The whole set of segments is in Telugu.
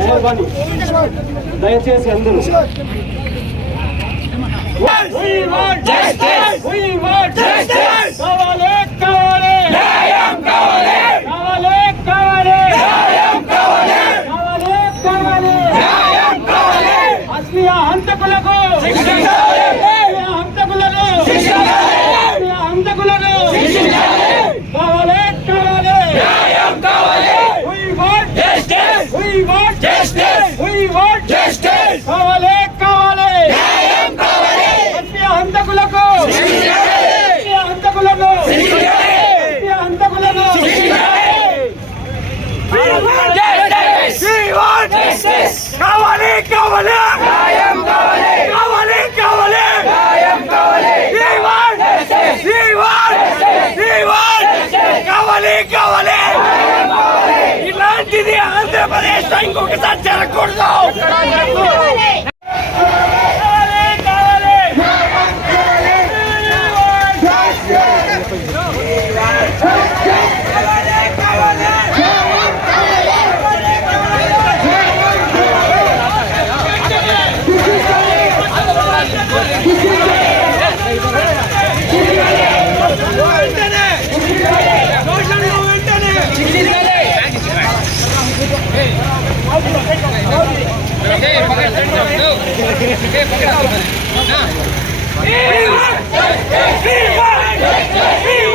మెహర్బానీ దయచేసి అందరూ We want justice! We want justice! కావాలి. కావాలి. కావాలి కావాలి. కావాలి. ఇలాంటిది ఆంధ్రప్రదేశ్ ఇంకొకసారి జరగకూడదు? Viva! Viva! Viva!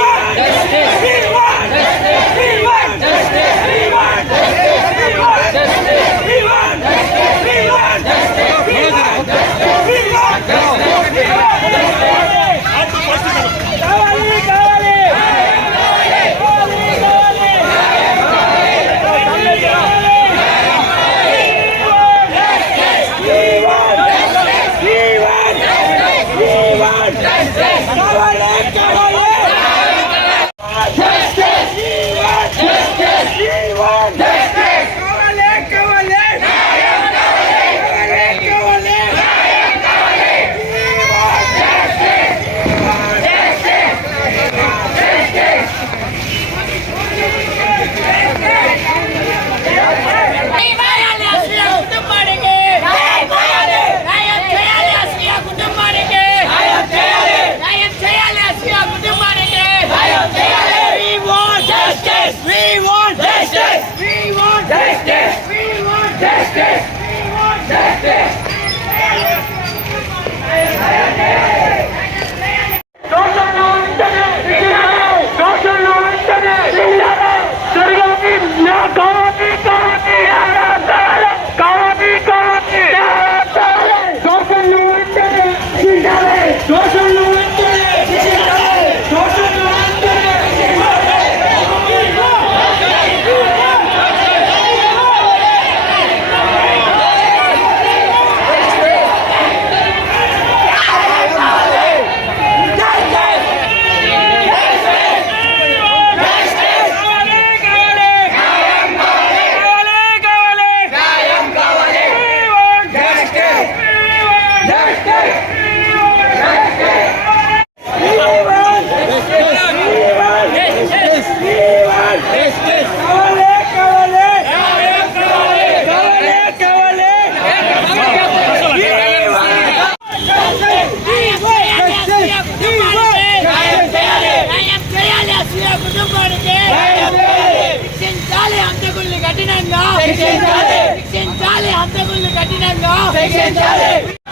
Telangana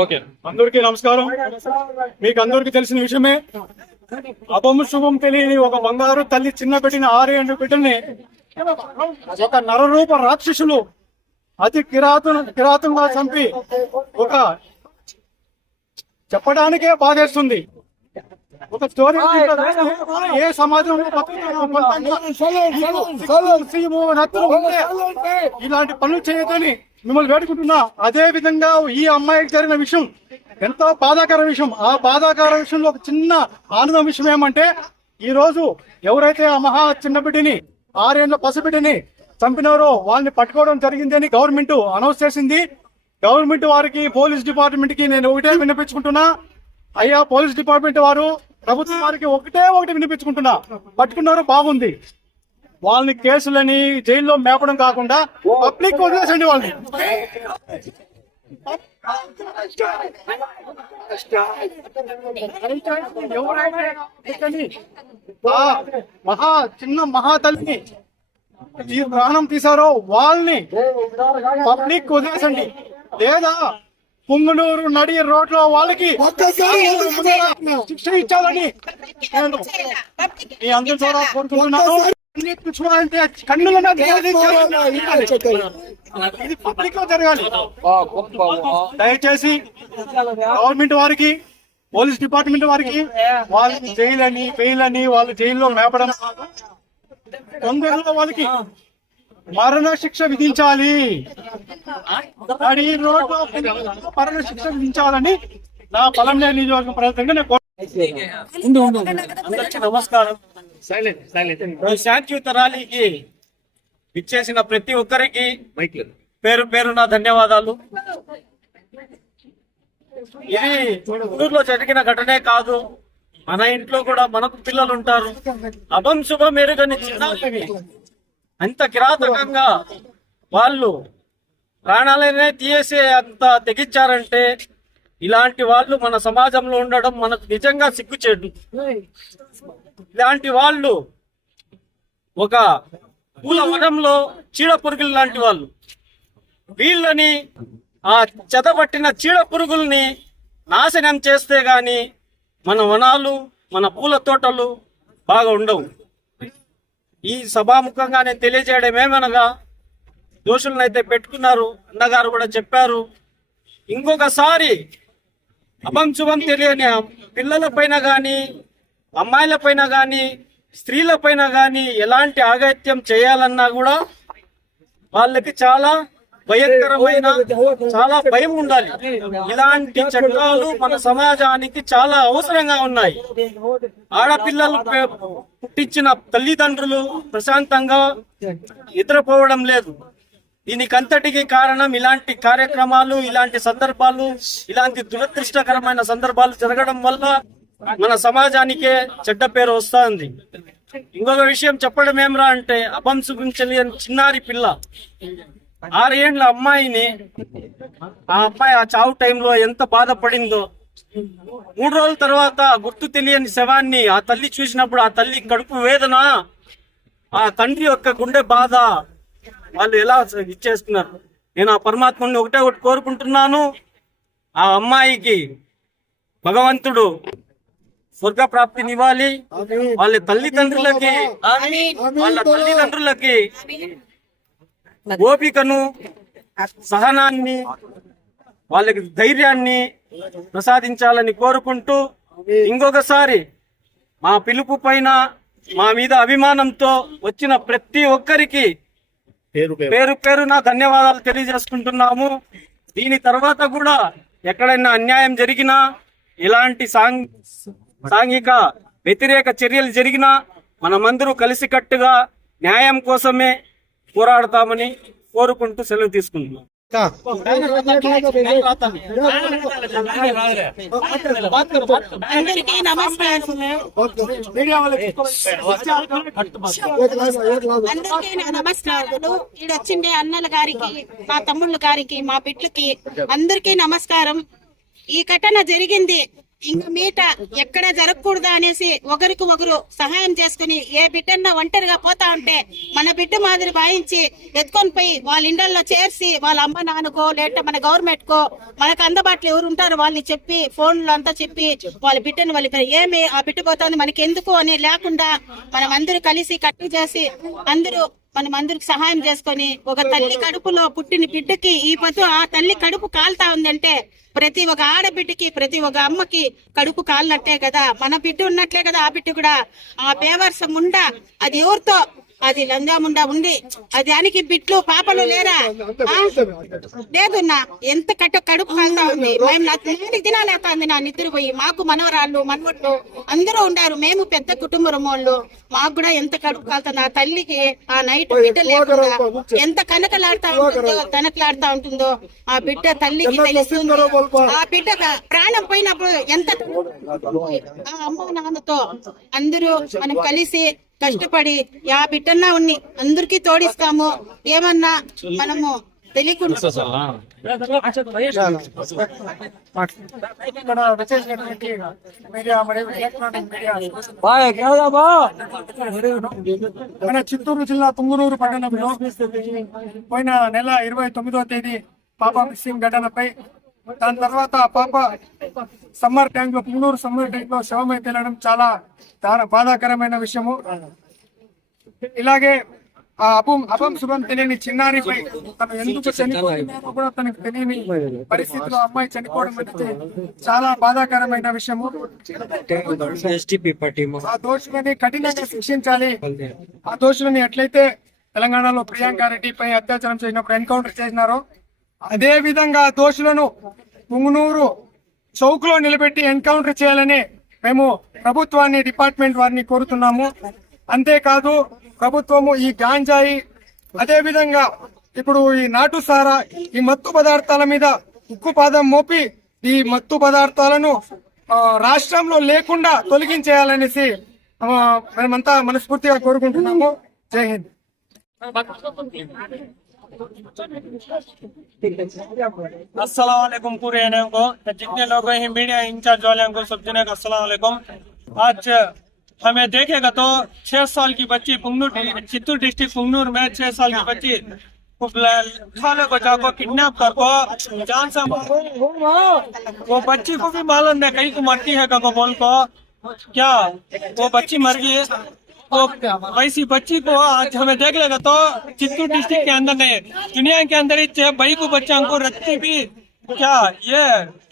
okay. అందరికీ నమస్కారం. మీకు అందరికీ తెలిసిన విషయమే అపము శుభం తెలియని ఒక బంగారు తల్లి చిన్న పెట్టిన ఆరేండు బిడ్డని ఒక నరరూప రాక్షసులు అతి కిరాతు కిరాతంగా చంపి ఒక చెప్పడానికే బాధేస్తుంది. ఒక స్టోరీ ఏ సమాజంలో ఇలాంటి పనులు చేయొద్దని మిమ్మల్ని వేడుకుంటున్నా. అదే విధంగా ఈ అమ్మాయికి జరిగిన విషయం ఎంతో బాధాకర విషయం. ఆ బాధాకర విషయంలో ఒక చిన్న ఆనందం విషయం ఏమంటే ఈ రోజు ఎవరైతే ఆ మహా చిన్న బిడ్డని ఆరేళ్ళ పసిబిడ్డని చంపినారో వాళ్ళని పట్టుకోవడం జరిగింది అని గవర్నమెంట్ అనౌన్స్ చేసింది. గవర్నమెంట్ వారికి పోలీస్ డిపార్ట్మెంట్కి నేను ఒకటే వినిపించుకుంటున్నా అయ్యా పోలీస్ డిపార్ట్మెంట్ వారు ప్రభుత్వం వారికి ఒకటే ఒకటి వినిపించుకుంటున్నా. పట్టుకున్నారు బాగుంది. వాళ్ళని కేసులని జైల్లో మేపడం కాకుండా పబ్లిక్ వదిలేసండి వాళ్ళని. మహా చిన్న మహా తల్లిని ఈ ప్రాణం తీశారో వాళ్ళని పబ్లిక్ వదిలేసండి. లేదా పుంగనూరు నడి రోడ్లో వాళ్ళకి శిక్ష ఇచ్చాలని నేను మీ అందరి ద్వారా కోరుకుంటున్నాను. చూడాలంటే కన్నుల. ఇది పబ్లిక్లో జరగాలి దయచేసి గవర్నమెంట్ వారికి పోలీస్ డిపార్ట్మెంట్ వారికి వాళ్ళని జైలు అని బెయిల్ అని వాళ్ళు జైల్లో మేపడం. వాళ్ళకి మరణ శిక్ష విధించాలి మరణ శిక్ష విధించాలని నా పలంనే నియోజకవర్గం ప్రజలంగా నేను అందరికీ నమస్కారం. శాంతియుత ర్యాలీకి ఇచ్చేసిన ప్రతి ఒక్కరికి పేరు పేరు నా ధన్యవాదాలు. ఇది ఊర్లో జరిగిన ఘటనే కాదు. మన ఇంట్లో కూడా మనకు పిల్లలు ఉంటారు. అభం శుభం ఎరుగని చిన్నారివి అంత కిరాతకంగా వాళ్ళు ప్రాణాలనే తీయసే అంత తెగించారంటే ఇలాంటి వాళ్ళు మన సమాజంలో ఉండడం మనకు నిజంగా సిగ్గుచేటు. ఇలాంటి వాళ్ళు ఒక పూల వనంలో చీడ పురుగులు లాంటి వాళ్ళు. వీళ్ళని ఆ చెదపట్టిన చీడ పురుగుల్ని నాశనం చేస్తే గాని మన వనాలు మన పూల తోటలు బాగా ఉండవు ఈ సభాముఖంగా నేను తెలియజేయడం ఏమనగా దోషులను అయితే పెట్టుకున్నారు అన్నగారు కూడా చెప్పారు. ఇంకొకసారి అభం శుభం తెలియని పిల్లల పైన అమ్మాయిలపైన అమ్మాయిల పైన కానీ స్త్రీల పైన ఎలాంటి ఆగత్యం చేయాలన్నా కూడా వాళ్ళకి చాలా భయంకరమైన చాలా భయం ఉండాలి ఇలాంటి చట్టాలు మన సమాజానికి చాలా అవసరంగా ఉన్నాయి ఆడపిల్లలు పుట్టించిన తల్లిదండ్రులు ప్రశాంతంగా నిద్రపోవడం లేదు దీనికంతటికి కారణం ఇలాంటి కార్యక్రమాలు ఇలాంటి సందర్భాలు ఇలాంటి దురదృష్టకరమైన సందర్భాలు జరగడం వల్ల మన సమాజానికే చెడ్డ పేరు వస్తుంది ఇంకొక విషయం చెప్పడం ఏమరా అంటే అపంశుభించని చిన్నారి పిల్ల ఆరేండ్ల అమ్మాయిని ఆ అమ్మాయి ఆ చావు టైంలో ఎంత బాధపడిందో. మూడు రోజుల తర్వాత గుర్తు తెలియని శవాన్ని ఆ తల్లి చూసినప్పుడు ఆ తల్లి కడుపు వేదన ఆ తండ్రి యొక్క గుండె బాధ వాళ్ళు ఎలా ఇచ్చేస్తున్నారు నేను ఆ పరమాత్మని ఒకటే ఒకటి కోరుకుంటున్నాను. ఆ అమ్మాయికి భగవంతుడు స్వర్గ ప్రాప్తినివ్వాలి వాళ్ళ తల్లిదండ్రులకి వాళ్ళ తల్లిదండ్రులకి ఓపికను సహనాన్ని వాళ్ళకి ధైర్యాన్ని ప్రసాదించాలని కోరుకుంటూ ఇంకొకసారి మా పిలుపు పైన మా మీద అభిమానంతో వచ్చిన ప్రతి ఒక్కరికి పేరు పేరున ధన్యవాదాలు తెలియజేసుకుంటున్నాము. దీని తర్వాత కూడా ఎక్కడైనా అన్యాయం జరిగినా ఇలాంటి సాంగ్ సాంఘిక వ్యతిరేక చర్యలు జరిగినా మనమందరూ కలిసికట్టుగా న్యాయం కోసమే పోరాడతామని కోరుకుంటూ సెలవు తీసుకుంటున్నాం. అందరికీ నమస్కారం అందరికీ నా నమస్కారాలు. ఈడ వచ్చిండే అన్నల గారికి మా తమ్ముళ్ళ గారికి మా బిడ్డలకి అందరికీ నమస్కారం. ఈ ఘటన జరిగింది. ఇంక మీట ఎక్కడ జరగకూడదా అనేసి ఒకరికి ఒకరు సహాయం చేసుకుని ఏ బిడ్డన్న ఒంటరిగా పోతా ఉంటే మన బిడ్డ మాదిరి భావించి ఎత్తుకొని పోయి వాళ్ళ ఇండల్లో చేర్చి వాళ్ళ అమ్మ నాన్నకో లేదంటే మన గవర్నమెంట్ కో మనకు అందుబాటులో ఎవరు ఉంటారు వాళ్ళని చెప్పి ఫోన్లో అంతా చెప్పి వాళ్ళ బిడ్డను వాళ్ళ ఏమి ఆ బిడ్డ పోతుంది మనకి ఎందుకు అని లేకుండా మనం అందరూ కలిసి కట్టు చేసి అందరూ మనం అందరికి సహాయం చేసుకొని ఒక తల్లి కడుపులో పుట్టిన బిడ్డకి ఈ పొద్దు ఆ తల్లి కడుపు కాలుతా ఉందంటే ప్రతి ఒక ఆడబిడ్డకి ప్రతి ఒక అమ్మకి కడుపు కాలినట్టే కదా. మన బిడ్డ ఉన్నట్లే కదా ఆ బిడ్డ కూడా. ఆ బేవర్స ముండ అది ఎవరితో అది లంగా ముండా ఉండి అది దానికి బిడ్లు పాపలు లేరా? లేదున్నా ఎంత కట్ట కడుపు కాలుతా ఉంది. మేము నా నాలుగు దినాలు అవుతుంది నా నిద్రపోయి మాకు మనవరాళ్ళు మనవట్లు అందరూ ఉండారు. మేము పెద్ద కుటుంబం వాళ్ళు మాకు కూడా ఎంత కడుపు కాలుతుంది ఆ తల్లికి ఆ నైట్ బిడ్డ లేకుండా ఎంత కనకలాడుతా ఉంటుందో తనకలాడుతా ఉంటుందో ఆ బిడ్డ తల్లికి తెలుస్తుంది ఆ బిడ్డ ప్రాణం పోయినప్పుడు ఎంత ఆ అమ్మ నాన్నతో అందరూ మనం కలిసి కష్టపడి యా బిడ్డన్నా ఉన్ని అందరికీ తోడిస్తాము. ఏమన్నా మనము తెలియకుండా మన చిత్తూరు జిల్లా తుంగునూరు పట్టణంలో పోయిన నెల ఇరవై తొమ్మిదవ తేదీ పాప మిస్సింగ్ ఘటనపై దాని తర్వాత ఆ పాప సమ్మర్ ట్యాంక్లో పుంగనూరు సమ్మర్ ట్యాంక్లో శవమై తేలడం చాలా బాధాకరమైన విషయము. ఇలాగే ఆ అపం అపం శుభం తెలియని చిన్నారిపై తను ఎందుకు చనిపోయిందో కూడా తనకు తెలియని పరిస్థితిలో అమ్మాయి చనిపోవడం అనేది చాలా బాధాకరమైన విషయము. ఆ దోషులని కఠినంగా శిక్షించాలి. ఆ దోషులని ఎట్లయితే తెలంగాణలో ప్రియాంక రెడ్డిపై అత్యాచారం చేసినప్పుడు ఎన్కౌంటర్ చేసినారో అదే విధంగా దోషులను పుంగునూరు చౌక్లో నిలబెట్టి ఎన్కౌంటర్ చేయాలని మేము ప్రభుత్వాన్ని డిపార్ట్మెంట్ వారిని కోరుతున్నాము. అంతేకాదు ప్రభుత్వము ఈ గాంజాయి అదేవిధంగా ఇప్పుడు ఈ నాటు సారా ఈ మత్తు పదార్థాల మీద ఉక్కు పాదం మోపి ఈ మత్తు పదార్థాలను రాష్ట్రంలో లేకుండా తొలగించేయాలనేసి మేమంతా మనస్ఫూర్తిగా కోరుకుంటున్నాము. జై హింద్. वालेकुम पूरे को जितने लोग हैं मीडिया इंचार्ज वाले को सब जने को अस्सलाम आज हमें देखेगा तो छह साल की बच्ची पुंगनूर चित्तूर डिस्ट्रिक्ट पुंगनूर में छह साल की बच्ची को को जाको किडनैप कर को जान से वो बच्ची को भी मालूम नहीं, कहीं को मरती है को बोल को? क्या? वो बच्ची मर गई वो वैसी बच्ची को आज हमें देख लेगा तो चित्तूर डिस्ट्रिक्ट के अंदर नहीं दुनिया के अंदर ही भाई को बच्चा को रखती भी, क्या ये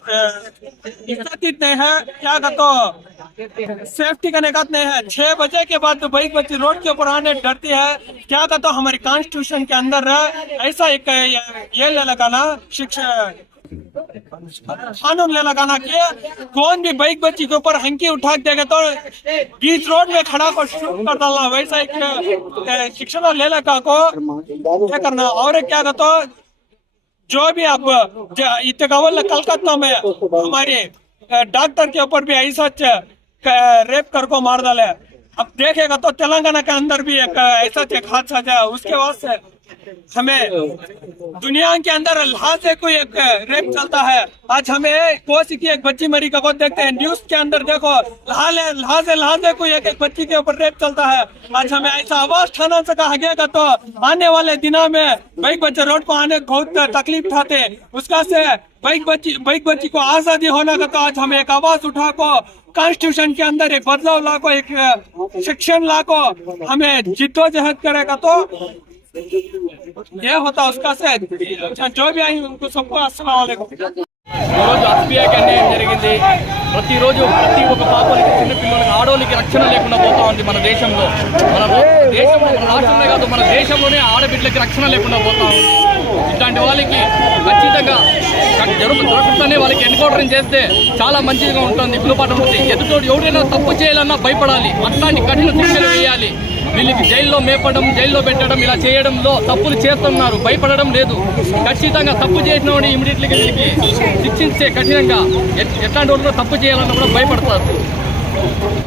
नहीं है, क्या कहते तो? सेफ्टी का निकात नहीं है। छह बजे के बाद तो भाई बच्ची रोड के ऊपर आने, डरती है। क्या का तो? हमारी कॉन्स्टिट्यूशन के अंदर ऐसा एक ये ले लगाना शिक्षा कानून ले लगाना कि कौन भी बाइक बच्ची के ऊपर हंकी उठा देगा तो बीच रोड में खड़ा को शूट कर डालना। वैसा एक अ, शिक्षा ले लगा को। क्या करना? और क्या कहता तो जो भी आप ज- कलकत्ता में हमारे डॉक्टर के ऊपर भी ऐसा रेप कर को मार डाले। अब देखेगा तो तेलंगाना के अंदर भी एक ऐसा एक हादसा उसके बाद से हमें दुनिया के अंदर लाश से कोई एक रेप चलता है। आज हमें कोसी की एक बच्ची मरी का को देखते हैं। न्यूज़ के अंदर देखो लाल लाश लाश से कोई एक, एक बच्ची के ऊपर रेप चलता है। आज हमें ऐसा आवाज़ ठाना से कहा गया तो आने वाले दिनों में बाइक बच्चे रोड को आने बहुत तकलीफ़ उठाते उसका से बाइक बच्ची बाइक बच्ची को आज़ादी होने का तो आज हमें एक आवाज़ उठा को कॉन्स्टिट्यूशन के अंदर एक बदलाव ला को एक शिक्षण ला को हमें जिद्दोजहद करेगा तो ये होता उसका से जो भी आई उनको सबको अस्सलाम वालेकुम ఈరోజు అస్పియాకి అన్యాయం జరిగింది ప్రతిరోజు ప్రతి ఒక్క పాపలకి చిన్న పిల్లలకి ఆడవాళ్ళకి రక్షణ లేకుండా పోతా ఉంది మన దేశంలో మన దేశంలో మన రాష్ట్రంలో కాదు మన దేశంలోనే ఆడబిడ్డలకి రక్షణ లేకుండా పోతా ఉంది ఇట్లాంటి వాళ్ళకి ఖచ్చితంగా జరుగు జరుగుతుందనే వాళ్ళకి ఎన్కౌంటరింగ్ చేస్తే చాలా మంచిగా ఉంటుంది గుణపాఠం ఉంది ఎదుటోడు ఎవరైనా తప్పు చేయాలన్నా భయపడాలి అట్లాంటి కఠిన శిక్షలు వేయాలి వీళ్ళకి జైల్లో మేపడం జైల్లో పెట్టడం ఇలా చేయడంలో తప్పులు చేస్తున్నారు. భయపడడం లేదు. ఖచ్చితంగా తప్పు చేసిన వాడిని ఇమీడియట్లీగా వీళ్ళకి శిక్షించే కఠినంగా ఎట్లాంటి వాళ్ళు తప్పు చేయాలన్నా కూడా భయపడతారు.